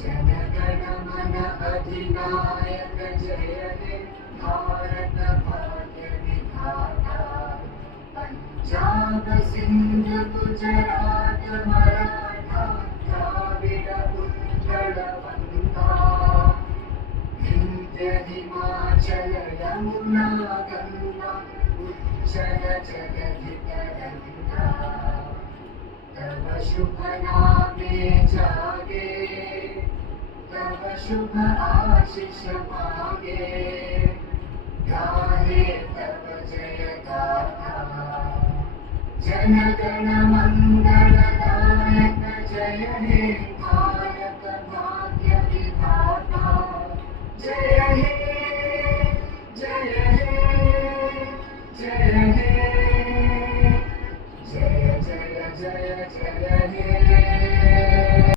जनगण मन अधिनायक जय हे भारत भाग्य विधाता। पंजाब सिंध गुजरात मराठा द्राविड़ उत्कल वंगा। विंध्य हिमाचल यमुना गंगा उच्चल जगति तरंगा। तव शुभ नामे जागे तव शुभ आशीष मागे। गाहे तव जय गाथा जनगण मंगलदायक जय हे भारत भाग्य विधाता। जय हे जय हे जय हे जय जय जय जय हे।